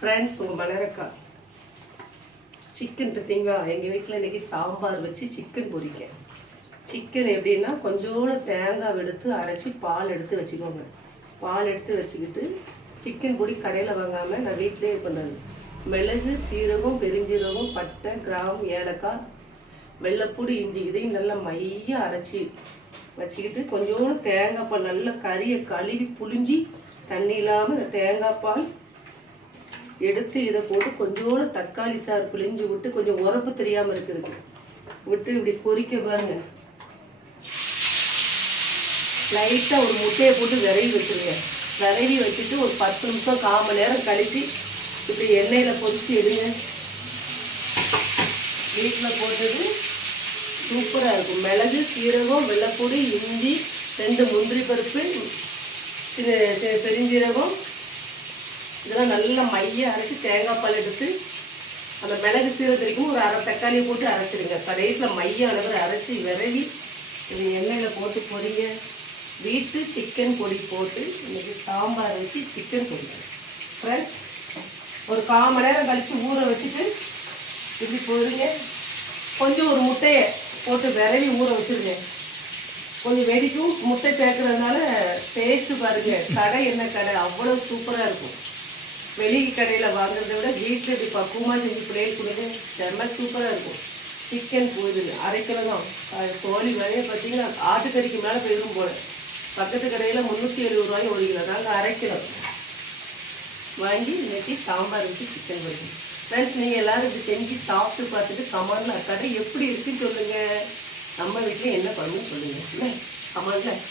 Friends, உங்கள் மலரக்கா chicken பார்த்தீங்களா? எங்கள் வீட்டில் இன்றைக்கி சாம்பார் வச்சு சிக்கன் பொரிக்கேன். சிக்கன் எப்படின்னா, கொஞ்சோண்டு தேங்காய் எடுத்து அரைச்சி பால் எடுத்து வச்சுக்கோங்க. பால் எடுத்து வச்சுக்கிட்டு சிக்கன் பொடி கடையில் வாங்காமல் நான் வீட்டிலே பண்ணுறது. மிளகு, சீரகம், பெருஞ்சீரகம், பட்டை, கிராம்பு, ஏலக்காய், வெள்ளைப்பூடி, இஞ்சி இதையும் நல்லா மையாக அரைச்சி வச்சுக்கிட்டு கொஞ்சோண்டு தேங்காய் பால் நல்லா கறியை கழுவி புழிஞ்சி தண்ணி இல்லாமல் இந்த தேங்காய் பால் எடுத்து இதை போட்டு கொஞ்சோண்டு தக்காளி சாறு பிழிஞ்சு விட்டு கொஞ்சம் உரப்பு தெரியாமல் இருக்குது விட்டு இப்படி பொரிக்க பாருங்க. லைட்டாக ஒரு முட்டையை போட்டு விரவி வச்சுருங்க. விரவி வச்சுட்டு ஒரு 10 நிமிஷம் 1/4 மணி நேரம் கழித்து இப்படி எண்ணெயில் பொரிச்சு எடுங்க. வீட்டில் போட்டது சூப்பராக இருக்கும். மிளகு, சீரகம், வெள்ளைப்பூடி, இஞ்சி, 2 முந்திரி பருப்பு, பெருஞ்சீரகம் இதெல்லாம் நல்லா மைய அரைச்சி தேங்காய் பால் எடுத்து அந்த மிளகு சீரகத்திற்கும் ஒரு 1/2 தக்காளியை போட்டு அரைச்சிடுங்க. கடைசியில் மைய அளவு அரைச்சி விரவி இது எண்ணெயில் போட்டு பொரிங்க. வீட்டு சிக்கன் பொடி போட்டு இன்னைக்கு சாம்பார் வச்சு சிக்கன் பொரிங்க. ஃப்ரெண்ட்ஸ், ஒரு 1/4 மணி நேரம் கழித்து ஊற வச்சுட்டு இப்படி பொரிங்க. கொஞ்சம் ஒரு முட்டையை போட்டு விரவி ஊற வச்சுருங்க. கொஞ்சம் வெடிக்கும். முட்டை சேர்க்கறதுனால டேஸ்ட்டு பாருங்கள். கடை என்ன கடை அவ்வளோ சூப்பராக இருக்கும். வெளியே கடையில் வாங்குறத விட வீட்டில் இப்படி பக்குவமாக செஞ்சு பிளேட் கொடுங்க. செம்ம சூப்பராக இருக்கும். சிக்கன் போகுது 1/2 கிலோ தான். கோழி விலையை பார்த்தீங்கன்னா ஆட்டுக்கறிக்கு மேலே போயிடும் போல. பக்கத்து கடையில் 370 ரூபாய் 1 கிலோ. நாங்கள் 1/2 கிலோ வாங்கி இன்னைக்கு சாம்பார் வச்சு சிக்கன் போடுங்க. ஃப்ரெண்ட்ஸ், நீங்கள் எல்லோரும் இப்படி செஞ்சு சாப்பிட்டு பார்த்துட்டு கமெண்டில் கடை எப்படி இருக்குன்னு சொல்லுங்கள். நம்ம வீட்டில் என்ன பண்ணணும்னு சொல்லுங்கள். கமெண்டில்.